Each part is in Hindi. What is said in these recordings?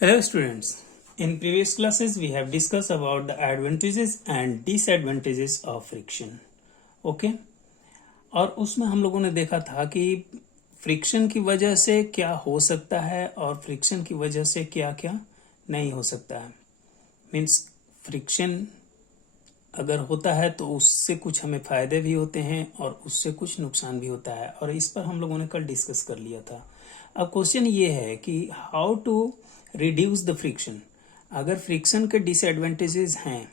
Hello students, in previous classes we have discussed about the advantages and disadvantages of friction. Okay? और उसमें हम लोगों ने देखा था कि फ्रिक्शन की वजह से क्या हो सकता है और फ्रिक्शन की वजह से क्या क्या नहीं हो सकता है. मीन्स फ्रिक्शन अगर होता है तो उससे कुछ हमें फायदे भी होते हैं और उससे कुछ नुकसान भी होता है, और इस पर हम लोगों ने कल डिस्कस कर लिया था. अब क्वेश्चन ये है कि how to reduce the friction. अगर फ्रिक्शन के डिसएडवांटेजेस हैं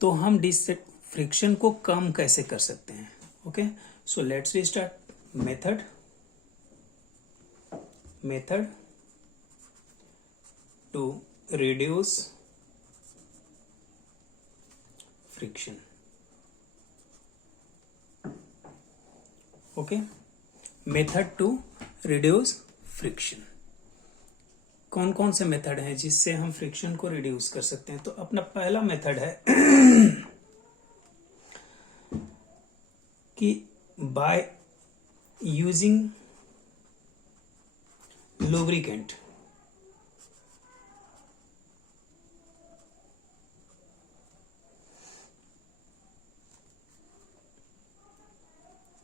तो हम फ्रिक्शन को कम कैसे कर सकते हैं. Okay, so let's we start. Method to reduce friction. Okay, method to reduce friction. कौन कौन से मेथड हैं जिससे हम फ्रिक्शन को रिड्यूस कर सकते हैं. तो अपना पहला मेथड है कि बाय यूजिंग लुब्रिकेंट.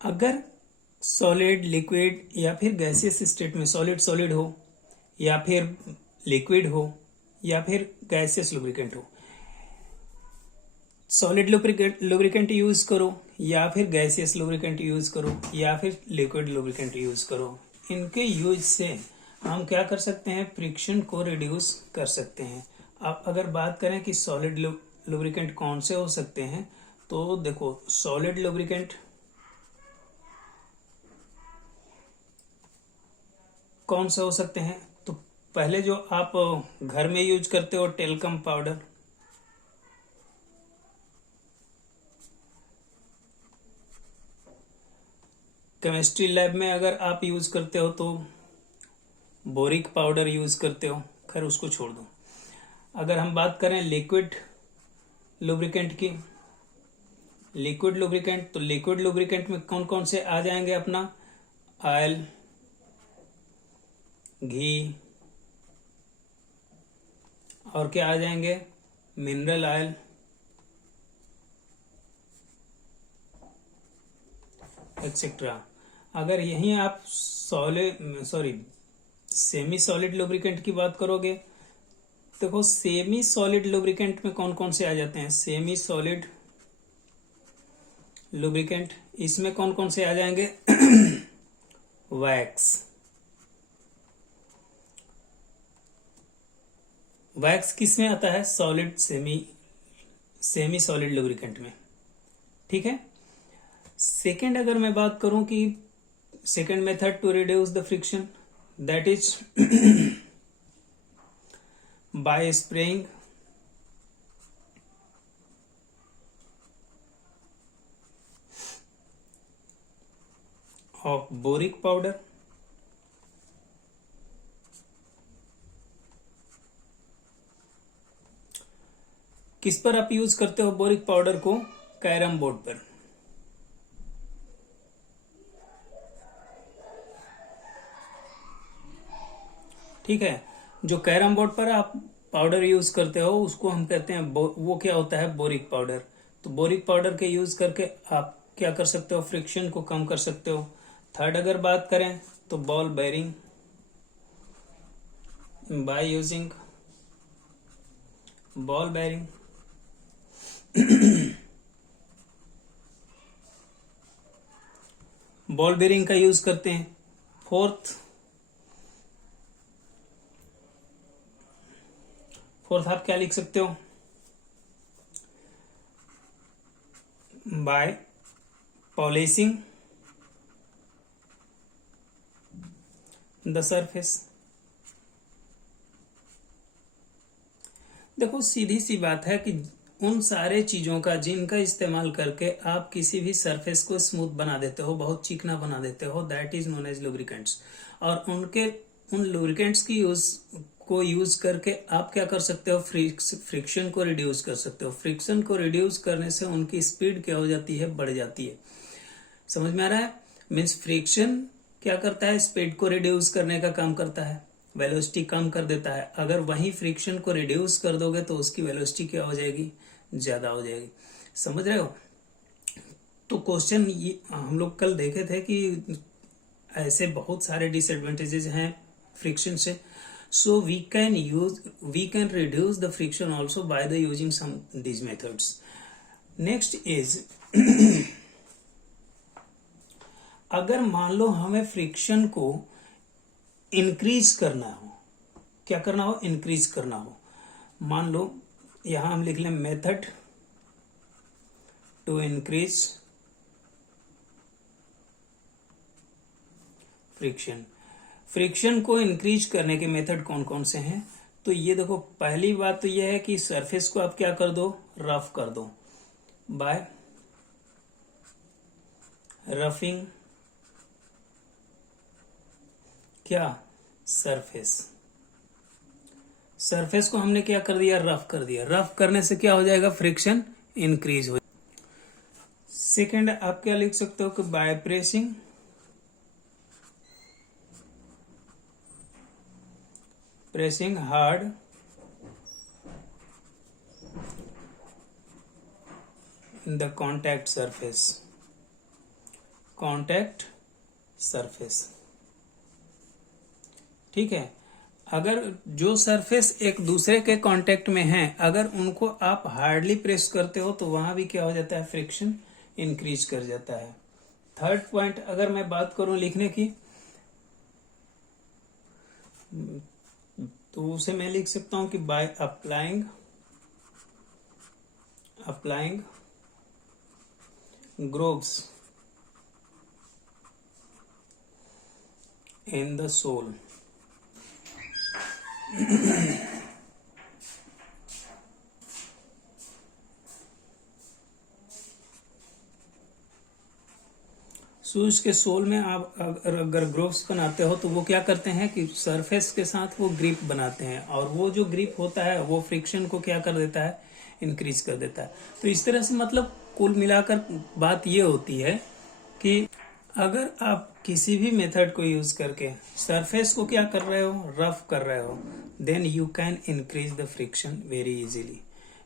अगर सॉलिड, लिक्विड या फिर गैसियस स्टेट में सॉलिड हो या फिर लिक्विड हो या फिर गैसियस लुब्रिकेंट हो, सॉलिड लुब्रिकेंट यूज करो या फिर गैसियस लुब्रिकेंट यूज करो या फिर लिक्विड लुब्रिकेंट यूज करो, इनके यूज से हम क्या कर सकते हैं, फ्रिक्शन को रिड्यूस कर सकते हैं. अब अगर बात करें कि सॉलिड लुब्रिकेंट कौन से हो सकते हैं, तो देखो सॉलिड लुब्रिकेंट कौन से हो सकते हैं. तो पहले जो आप घर में यूज करते हो टेल्कम पाउडर, केमिस्ट्री लैब में अगर आप यूज करते हो तो बोरिक पाउडर यूज करते हो. खैर उसको छोड़ दो. अगर हम बात करें लिक्विड लुब्रिकेंट की, लिक्विड लुब्रिकेंट, तो लिक्विड लुब्रिकेंट में कौन कौन से आ जाएंगे, अपना ऑयल, घी, और क्या आ जाएंगे, मिनरल ऑयल, एक्सेट्रा. अगर यहीं आप सेमी सॉलिड लुब्रिकेंट की बात करोगे, देखो सेमी सॉलिड लुब्रिकेंट में कौन कौन से आ जाते हैं. सेमी सॉलिड लुब्रिकेंट, इसमें कौन कौन से आ जाएंगे वैक्स किस में आता है, सॉलिड सेमी सॉलिड लुब्रिकेंट में. ठीक है. सेकेंड अगर मैं बात करूं कि second method to reduce the friction, that is by spraying of boric powder. किस पर आप यूज करते हो बोरिक पाउडर को, कैरम बोर्ड पर. ठीक है. जो कैरम बोर्ड पर आप पाउडर यूज करते हो उसको हम कहते हैं वो क्या होता है, बोरिक पाउडर. तो बोरिक पाउडर के यूज करके आप क्या कर सकते हो, फ्रिक्शन को कम कर सकते हो. थर्ड अगर बात करें तो ball bearing, by using ball bearing. Ball bearing का यूज करते हैं. फोर्थ आप क्या लिख सकते हो, बाय पॉलिशिंग द सरफेस. देखो सीधी सी बात है कि उन सारे चीजों का जिनका इस्तेमाल करके आप किसी भी सरफेस को स्मूथ बना देते हो, बहुत चिकना बना देते हो, that is known as lubricants. और उन लुब्रिकेंट्स की यूज करके आप क्या कर सकते हो, फ्रिक्शन को रिड्यूस कर सकते हो. फ्रिक्शन को रिड्यूस करने से उनकी स्पीड क्या हो जाती है, बढ़ जाती है. समझ में आ रहा है. मीन्स फ्रिक्शन क्या करता है, स्पीड को रिड्यूस करने का काम करता है. वेलोसिटी कम कर देता है। अगर वही फ्रिक्शन को रिड्यूस कर दोगे तो उसकी वेलोसिटी क्या हो जाएगी, ज्यादा हो जाएगी। समझ रहे हो? तो क्वेश्चन ये हम लोग कल देखे थे कि ऐसे बहुत सारे डिसएडवांटेजेस हैं फ्रिक्शन से। So we can reduce the friction also by the using some these methods. Next is अगर मान लो हमें फ्रिक्शन को इंक्रीज करना हो, क्या करना हो, इंक्रीज करना हो। मान लो यहां हम लिख लें method to increase friction. Friction को इंक्रीज करने के मेथड कौन कौन से हैं? तो ये देखो, पहली बात तो ये है कि सरफेस को आप क्या कर दो, रफ कर दो बाय रफिंग क्या, सरफेस। सरफेस को हमने क्या कर दिया, रफ कर दिया। रफ करने से क्या हो जाएगा, फ्रिक्शन इंक्रीज हो। सेकंड आप क्या लिख सकते हो कि by pressing hard in the contact surface. ठीक है, अगर जो सरफेस एक दूसरे के कांटेक्ट में हैं, अगर उनको आप हार्डली प्रेस करते हो तो वहां भी क्या हो जाता है, फ्रिक्शन इंक्रीज कर जाता है। थर्ड पॉइंट अगर मैं बात करूं लिखने की, तो उसे मैं लिख सकता हूं कि by applying grooves in the sole. Shoes के सोल में आप अगर ग्रोव्स बनाते हो तो वो क्या करते हैं कि सरफेस के साथ वो ग्रिप बनाते हैं, और वो जो ग्रिप होता है वो फ्रिक्शन को क्या कर देता है, इंक्रीज कर देता है। तो इस तरह से मतलब कुल मिलाकर बात ये होती है कि अगर आप किसी भी मेथड को यूज करके सरफेस को क्या कर रहे हो, रफ कर रहे हो, then you can increase the friction very easily.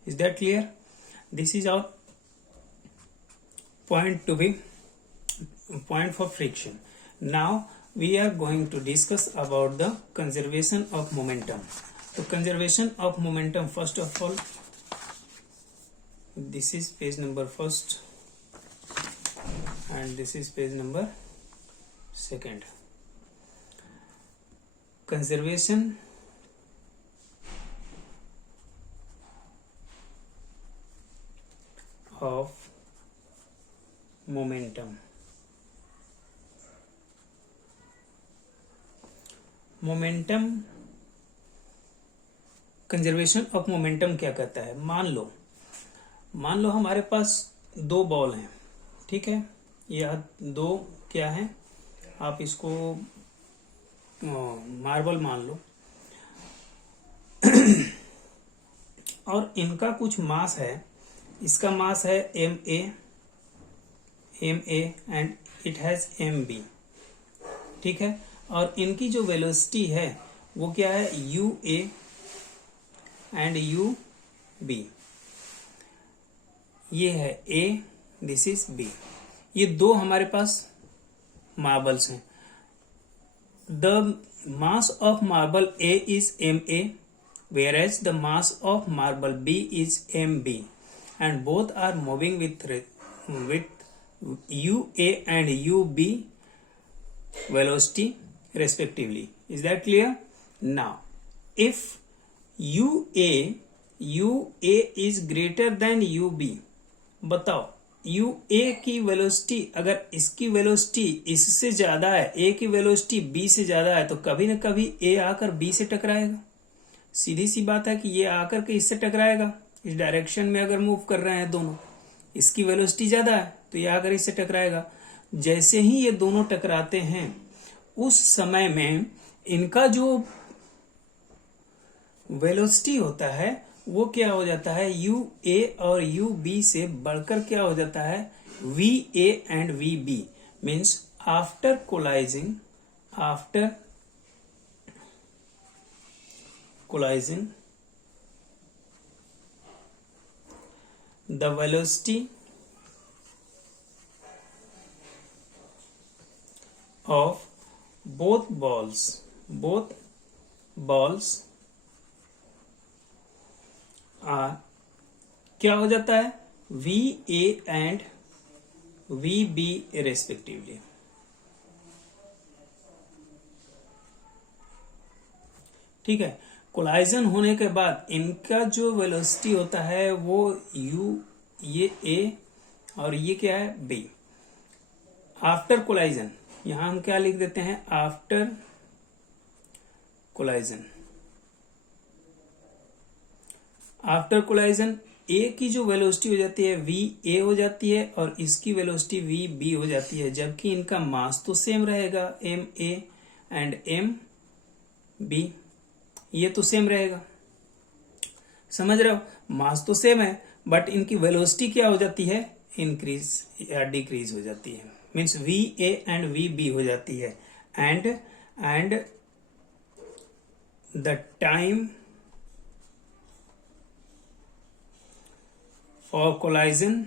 Is that clear? This is our point for friction. Now we are going to discuss about the conservation of momentum. So conservation of momentum, first of all, this is page number first and this is page number second. Conservation of momentum. Momentum, conservation of momentum क्या कहता है? मान लो हमारे पास दो बॉल हैं, ठीक है, यह दो क्या है, आप इसको मार्बल मान लो और इनका कुछ मास है, इसका मास है ma and it has mb, ठीक है, और इनकी जो वेलोसिटी है वो क्या है, ua एंड ub। ये है a, दिस इज b। ये दो हमारे पास मार्बल्स हैं। The mass of marble a is ma, whereas the mass of marble b is mb, and both are moving with ua and ub velocity respectively. Is that clear? Now if ua is greater than ub, बताओ ua की वेलोसिटी, अगर इसकी वेलोसिटी इससे ज्यादा है, a की वेलोसिटी b से ज्यादा है, तो कभी न कभी a आकर b से टकराएगा। सीधी सी बात है कि ये आकर के इससे टकराएगा। इस डायरेक्शन में अगर मूव कर रहे हैं दोनों, इसकी वेलोसिटी ज्यादा है तो ये आकर इससे टकराएगा। जैसे ही ये दोनों टकराते हैं उस समय में इनका जो वेलोसिटी होता है वो क्या हो जाता है, ua और ub से बढ़कर क्या हो जाता है, va and vb। Means after collision, the velocity of both balls are क्या हो जाता है, VA and VB रेस्पेक्टिवली। ठीक है, कोलाइजन होने के बाद इनका जो वेलोसिटी होता है वो U, ये A और ये क्या है, B। आफ्टर कोलाइजन, यहां हम क्या लिख देते हैं, आफ्टर कोलाइजन। आफ्टर कोलाइजन ए की जो वेलोसिटी हो जाती है VA हो जाती है और इसकी वेलोसिटी VB हो जाती है, जबकि इनका मास तो सेम रहेगा, MA एंड MB, ये तो सेम रहेगा। समझ रहे हो, मास तो सेम है बट इनकी वेलोसिटी क्या हो जाती है, इंक्रीज या डिक्रीज हो जाती है, मीन्स VA एंड VB हो जाती है। And the time for collision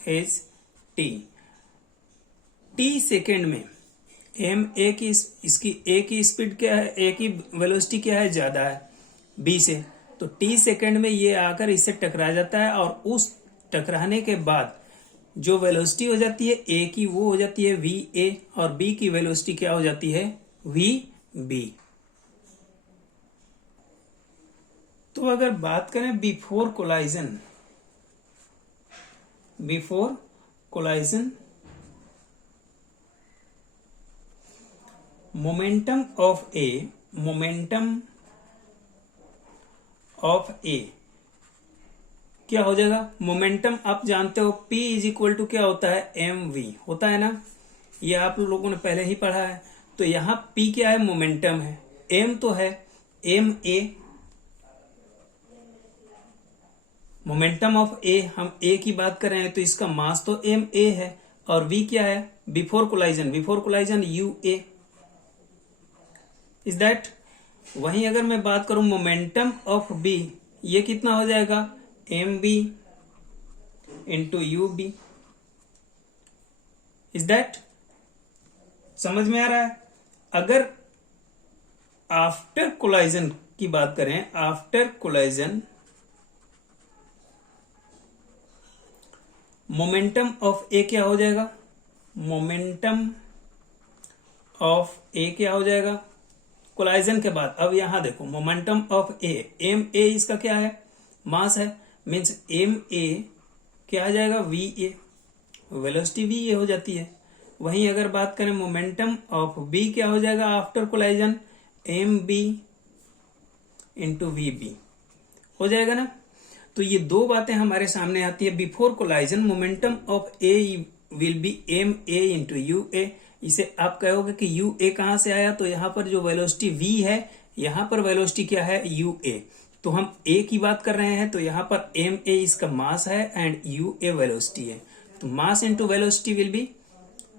is T second में MA की इसकी A की स्पीड क्या है, A की वेलोसिटी क्या है, ज्यादा है B से, तो T सेकेंड में ये आकर इससे टकरा जाता है और उस टकराने के बाद जो वेलोसिटी हो जाती है A की वो हो जाती है VA और B की वेलोसिटी क्या हो जाती है, VB। तो अगर बात करें before collision momentum of A क्या हो जाएगा, मोमेंटम आप जानते हो P इज इक्वल टू क्या होता है, mv होता है ना, ये आप लोगों ने पहले ही पढ़ा है। तो यहां P क्या है, मोमेंटम है, m तो है ma, मोमेंटम ऑफ A, हम A की बात कर रहे हैं तो इसका मास तो ma है और v क्या है, before collision ua, is that. वहीं अगर मैं बात करूं मोमेंटम ऑफ B, ये कितना हो जाएगा, mb into ub, is that. समझ में आ रहा है। अगर आफ्टर कोलाइजन की बात करें, after collision momentum of A क्या हो जाएगा, मोमेंटम ऑफ ए क्या हो जाएगा कोलाइजन के बाद। अब यहां देखो momentum of A, M A इसका क्या है, मास है, मीन्स एम ए क्या आ जाएगा, V A, velocity V A हो जाती है। वहीं अगर बात करें मोमेंटम ऑफ बी क्या हो जाएगा after collision, M B into V B हो जाएगा ना। तो ये दो बातें हमारे सामने आती है। Before collision momentum of A will be M A into U A. इसे आप कहोगे कि यू ए कहां से आया, तो यहां पर जो वेलोसिटी वी है, यहां पर वेलोसिटी क्या है, यू ए। तो हम ए की बात कर रहे हैं तो यहां पर एम ए इसका मास है एंड यू ए वेलोसिटी है। तो mass into velocity will be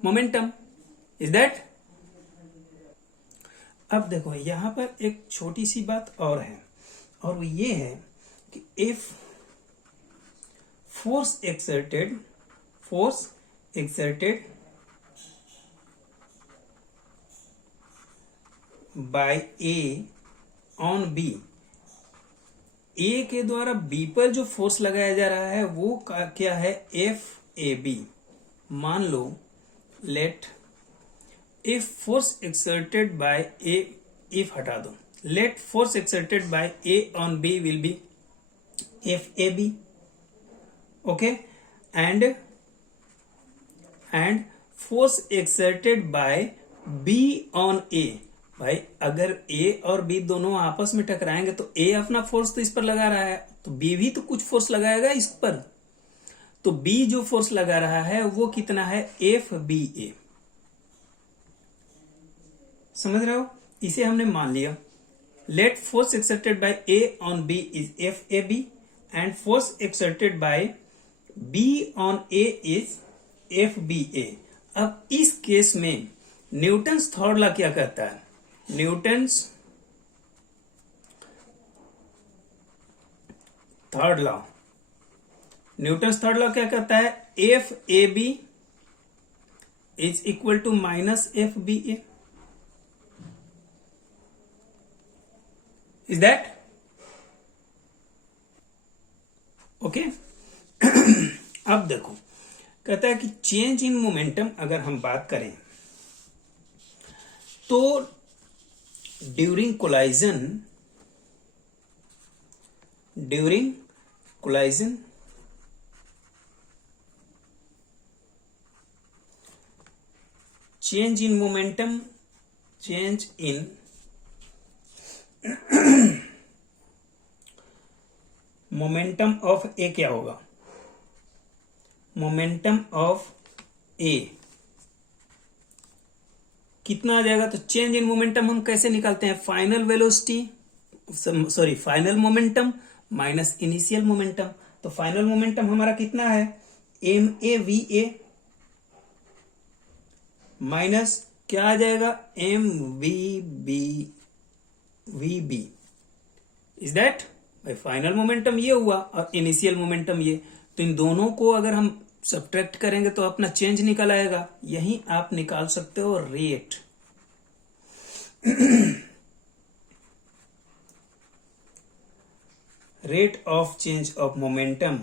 momentum, is that. अब देखो यहां पर एक छोटी सी बात और है, और वो ये है कि if force exerted by A on B, A के द्वारा बी पर जो फोर्स लगाया जा रहा है वो क्या है, एफ ए बी। मान लो let if force exerted by A, if हटा दो, let force exerted by A on B will be F A B, okay, and force exerted by B on A. भाई अगर ए और बी दोनों आपस में टकराएंगे तो ए अपना फोर्स तो इस पर लगा रहा है, तो बी भी तो कुछ फोर्स लगाएगा इस पर। तो बी जो फोर्स लगा रहा है वो कितना है, एफ बी ए। समझ रहे हो, इसे हमने मान लिया। Let force exerted by A on B is F A B and force exerted by B on A is F B A. अब इस केस में न्यूटन्स थर्ड लॉ क्या कहता है, Newton's third law. Newton's third law क्या कहता है? F A B is equal to minus F B A. Is that okay? अब देखो, कहता है कि चेंज इन मोमेंटम अगर हम बात करें तो during collision change in momentum momentum of A क्या होगा? मोमेंटम ऑफ ए कितना आ जाएगा? तो चेंज इन मोमेंटम हम कैसे निकालते हैं? Final momentum minus initial momentum. तो फाइनल मोमेंटम हमारा कितना है? M A we A minus क्या आ जाएगा? M V B. Is that? भाई फाइनल मोमेंटम ये हुआ और इनिशियल मोमेंटम ये, तो इन दोनों को अगर हम सब्ट्रैक्ट करेंगे तो अपना चेंज निकल आएगा। यही आप निकाल सकते हो rate. Rate of change of momentum.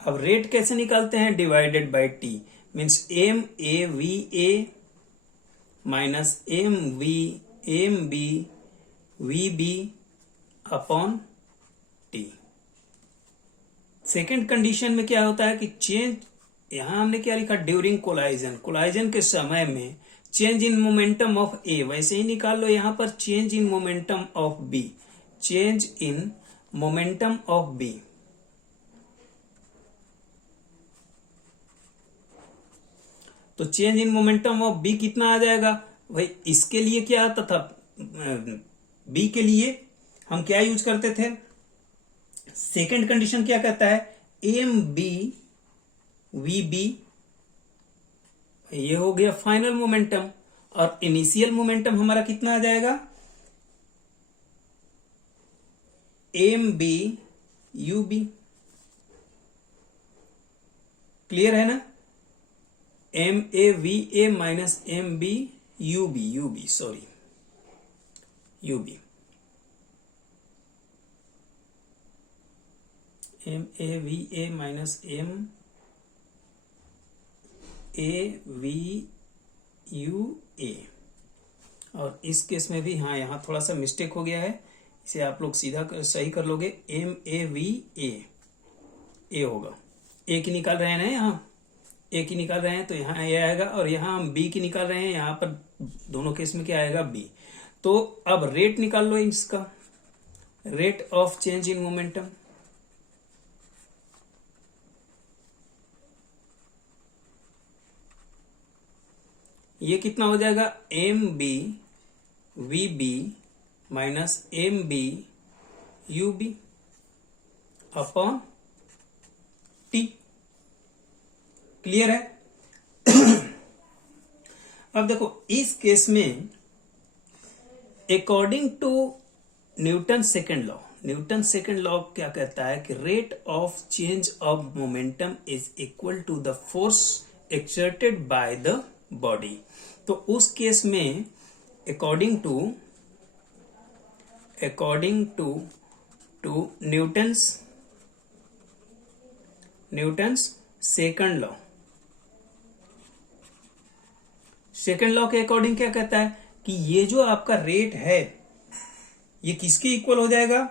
अब रेट कैसे निकालते हैं? Divided by T, means M A we A minus M B V B upon T. Second condition में क्या होता है कि चेंज, यहां हमने क्या लिखा? ड्यूरिंग कोलाइजन के समय में change in momentum of A, वैसे ही निकाल लो यहां पर change in momentum of B. तो change in momentum of B कितना आ जाएगा? भाई इसके लिए क्या आता था? बी के लिए हम क्या यूज करते थे? सेकेंड कंडीशन क्या कहता है? एम बी वी बी, ये हो गया फाइनल मोमेंटम। और इनिशियल मोमेंटम हमारा कितना आ जाएगा? M B U B. Clear है ना? M A we A minus M B U B U B. M A we A minus M A V U A. और इस केस में भी हाँ, यहां थोड़ा सा मिस्टेक हो गया है, इसे आप लोग सीधा सही कर लोगे। एम ए वी ए होगा। ए की निकाल रहे हैं ना, यहाँ ए की निकाल रहे हैं तो यहाँ ए आएगा, और यहाँ हम बी की निकाल रहे हैं, यहाँ पर दोनों केस में क्या आएगा? बी। तो अब रेट निकाल लो इसका, rate of change in momentum. ये कितना हो जाएगा? M B V B minus M B U B upon T. Clear है? अब देखो इस केस में according to Newton second law क्या कहता है कि rate of change of momentum is equal to the force exerted by the body. तो उस केस में according to Newton's second law के अकॉर्डिंग क्या कहता है कि ये जो आपका रेट है ये किसके इक्वल हो जाएगा?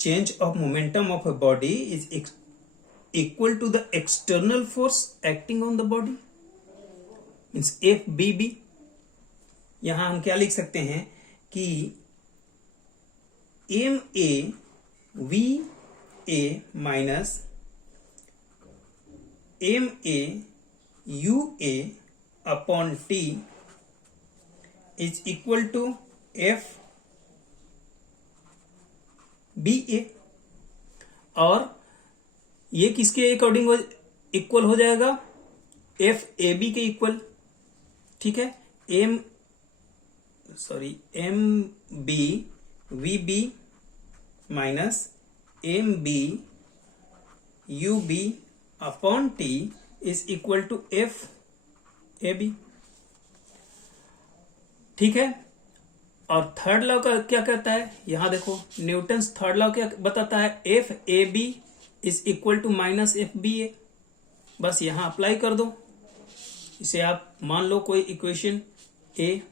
Change of momentum of a body is equal to the external force acting on the body, means F B B. यहां हम क्या लिख सकते हैं कि M A we A minus M A you A upon T is equal to F B A. और ये किसके अकॉर्डिंग इक्वल हो जाएगा? एफ ए बी के इक्वल, ठीक है, M B V B minus M B U B upon T is equal to F A B, ठीक है। और थर्ड लॉ का क्या कहता है, यहां देखो न्यूटन्स थर्ड लॉ क्या बताता है, F A B is equal to minus F B A. बस यहां अप्लाई कर दो इसे, आप मान लो कोई इक्वेशन ए,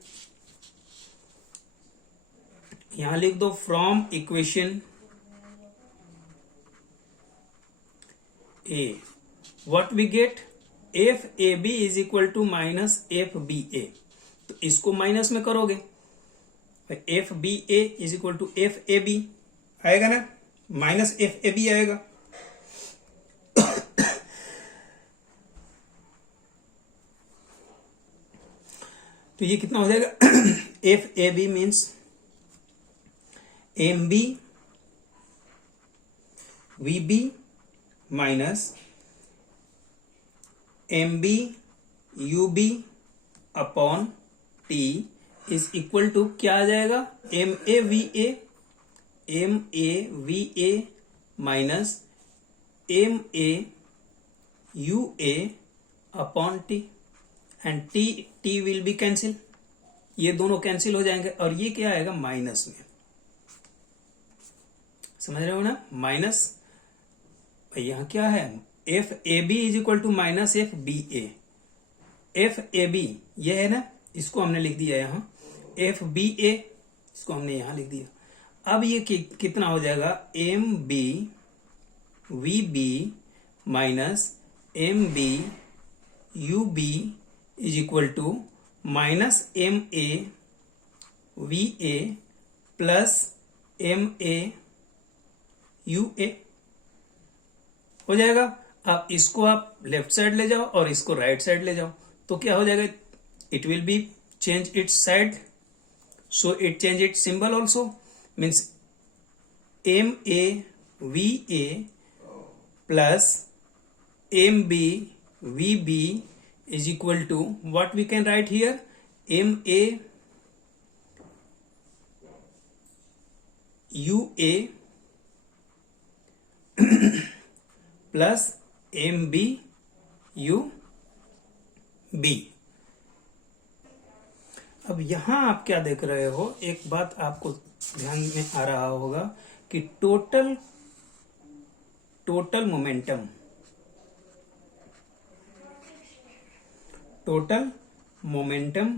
यहां लिख दो from equation A what we get, F A B is equal to minus F B A. तो इसको माइनस में करोगे, F B A is equal to F A B आएगा ना, माइनस एफ ए बी आएगा। तो ये कितना हो जाएगा, F A B means M B V B minus M B U B upon T is equal to क्या आ जाएगा, M A we A minus M A you A upon T, and T will be cancel, ये दोनों कैंसिल हो जाएंगे और ये क्या आएगा माइनस में, समझ रहे हो ना, माइनस। यहां क्या है, F A B is equal to minus F B A, F A B ये है ना, इसको हमने लिख दिया यहां, एफ बी ए इसको हमने यहां लिख दिया। अब ये कितना हो जाएगा, M B V B minus M B U B is equal to minus M A we A plus M A you A हो जाएगा। अब इसको आप लेफ्ट साइड ले जाओ और इसको राइट साइड ले जाओ, तो क्या हो जाएगा, it will be change its side, so it change its symbol also, means M A we A plus M B V B is equal to what we can write here, M A U A plus M B U B। अब यहां आप क्या देख रहे हो, एक बात आपको ध्यान में आ रहा होगा कि total momentum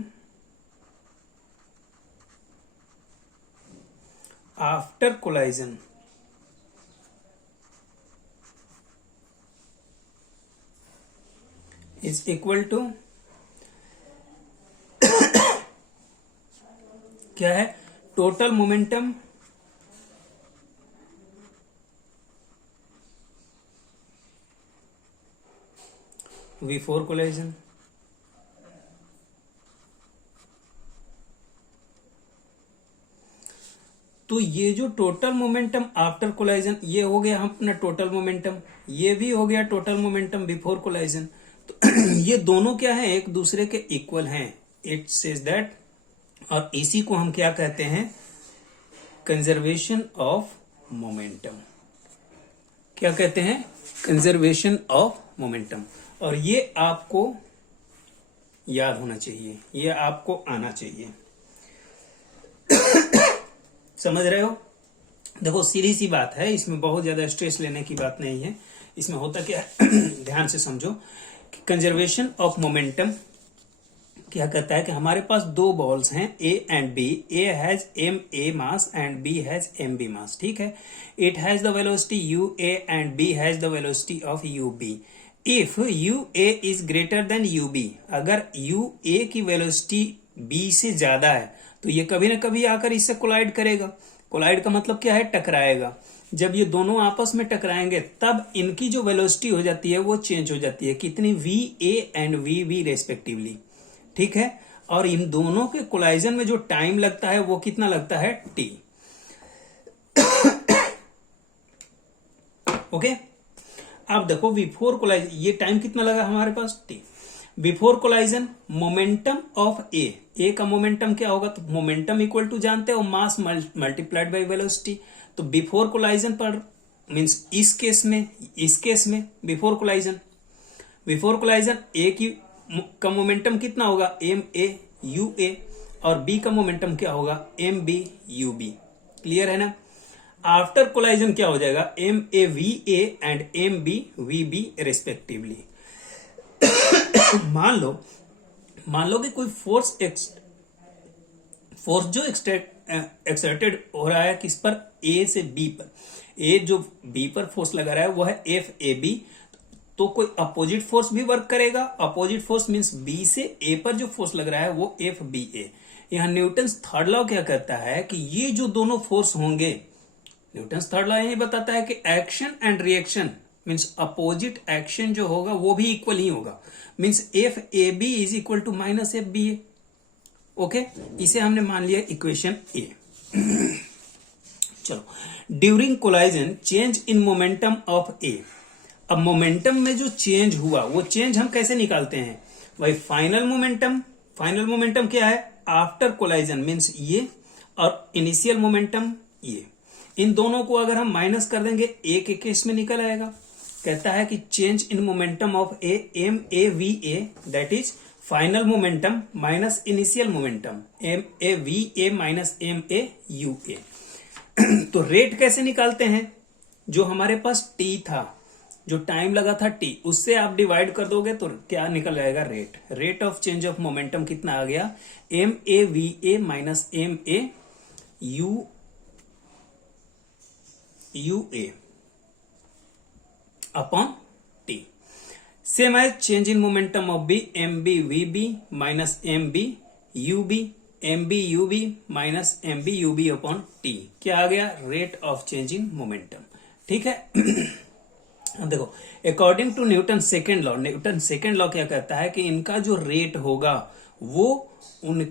after collision is equal to क्या है, टोटल मोमेंटम बिफोर कोलाइजन। तो ये जो टोटल मोमेंटम आफ्टर कोलाइजन, ये हो गया हम अपना टोटल मोमेंटम, ये भी हो गया टोटल मोमेंटम बिफोर कोलाइजन। तो ये दोनों क्या है, एक दूसरे के इक्वल हैं, इट सेज दैट। और इसी को हम क्या कहते हैं, कंजर्वेशन ऑफ मोमेंटम। क्या कहते हैं, कंजर्वेशन ऑफ मोमेंटम। और ये आपको याद होना चाहिए, ये आपको आना चाहिए। समझ रहे हो, देखो सीधी सी बात है, इसमें बहुत ज्यादा स्ट्रेस लेने की बात नहीं है। इसमें होता क्या है ध्यान से समझो कि कंजर्वेशन ऑफ मोमेंटम क्या कहता है कि हमारे पास दो बॉल्स हैं A and B, A has m A mass and B has m B mass, ठीक है। It has the velocity u A and B has the velocity of u B. If u A is greater than u B, अगर यू ए की वेलोसिटी बी से ज्यादा है तो ये कभी ना कभी आकर इससे कोलाइड करेगा। कोलाइड का मतलब क्या है, टकराएगा। जब ये दोनों आपस में टकराएंगे तब इनकी जो वेलोसिटी हो जाती है वो चेंज हो जाती है, कितनी, V A and V B respectively, ठीक है। और इन दोनों के कोलाइजन में जो टाइम लगता है वो कितना लगता है, टी। ओके, अब देखो बिफोर कोलाइजन ये टाइम कितना लगा हमारे पास, t. Before collision momentum of A का मोमेंटम क्या होगा, तो मोमेंटम इक्वल टू जानते हो मास मल्टीप्लाइड बाय वेलोसिटी। तो बिफोर कोलाइजन पर मींस इस केस में बिफोर कोलाइजन ए की का मोमेंटम कितना होगा, एम ए यू ए, और बी का मोमेंटम क्या होगा, M B U B. Clear है ना। आफ्टर कोलाइजन क्या हो जाएगा, M A we A and M B V B respectively. मान लो कि कोई फोर्स जो एक्सर्टेड हो रहा है किस पर, ए से बी पर। ए जो बी पर फोर्स लगा रहा है वो है एफ ए बी, तो कोई अपोजिट फोर्स भी वर्क करेगा। अपोजिट फोर्स मींस बी से ए पर जो फोर्स लग रहा है वो एफ बी ए। यहां न्यूटन्स थर्ड लॉ क्या कहता है कि ये जो दोनों फोर्स होंगे, न्यूटन्स थर्ड लॉ यही बताता है कि action and reaction means opposite action जो होगा वो भी इक्वल ही होगा। Means F A B is equal to minus F B A. Okay, इसे हमने मान लिया इक्वेशन ए। चलो, during collision change in momentum of A. अब मोमेंटम में जो चेंज हुआ वो चेंज हम कैसे निकालते हैं भाई, फाइनल मोमेंटम क्या है आफ्टर कोलाइजन मींस ये, और इनिशियल मोमेंटम ये। इन दोनों को अगर हम माइनस कर देंगे ए के केस में निकल आएगा। कहता है कि change in momentum of A M A we A that is final momentum minus initial momentum m A we A minus M A you A. तो रेट कैसे निकालते हैं, जो हमारे पास टी था, जो टाइम लगा था टी, उससे आप डिवाइड कर दोगे तो क्या निकल आएगा, rate of change of momentum कितना आ गया, M A we A minus M A you A upon T. Same as change in momentum of B, M B V B minus M B U B minus M B U B upon T. क्या आ गया, rate of change in momentum. ठीक है। देखो, according to Newton second law क्या कहता है कि इनका जो रेट होगा वो उन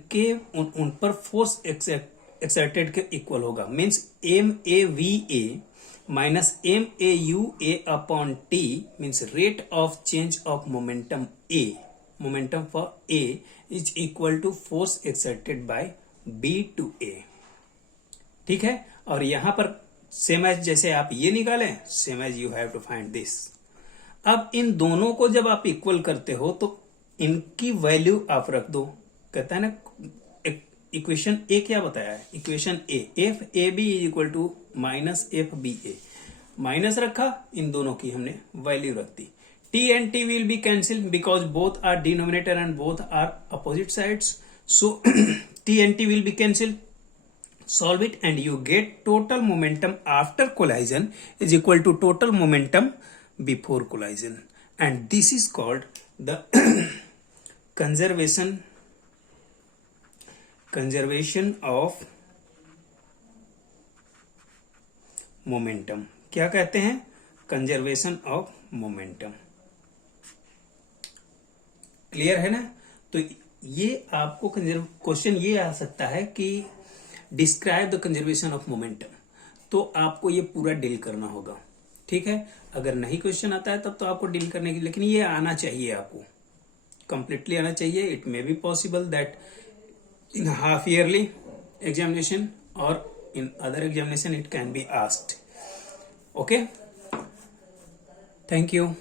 पर फोर्स एक्सर्टेड के इक्वल होगा। Means m A we A minus M A you A upon t means rate of change of momentum for A is equal to force exerted by B to A. ठीक है, और यहां पर सेम एज जैसे आप ये निकालें, same as you have to find this. अब इन दोनों को जब आप इक्वल करते हो तो इनकी वैल्यू आप रख दो। कहता है ना, इक्वेशन ए क्या बताया है, equation A F A B is equal to minus F B A, minus रखा, इन दोनों की हमने वैल्यू रख दी। T and T will be cancel because both are denominator and both are opposite sides, so t and T will be cancel. Solve it and you get total momentum after collision is equal to total momentum before collision, and this is called the conservation of momentum। क्या कहते हैं, कंजर्वेशन ऑफ मोमेंटम। क्लियर है ना। तो ये आपको क्वेश्चन ये आ सकता है कि describe the conservation of momentum, तो आपको ये पूरा डील करना होगा। ठीक है, अगर नहीं क्वेश्चन आता है तब तो आपको डील करने की, लेकिन ये आना चाहिए, आपको कंप्लीटली आना चाहिए। It may be possible that in half yearly examination और in other examination it can be asked. Okay, thank you.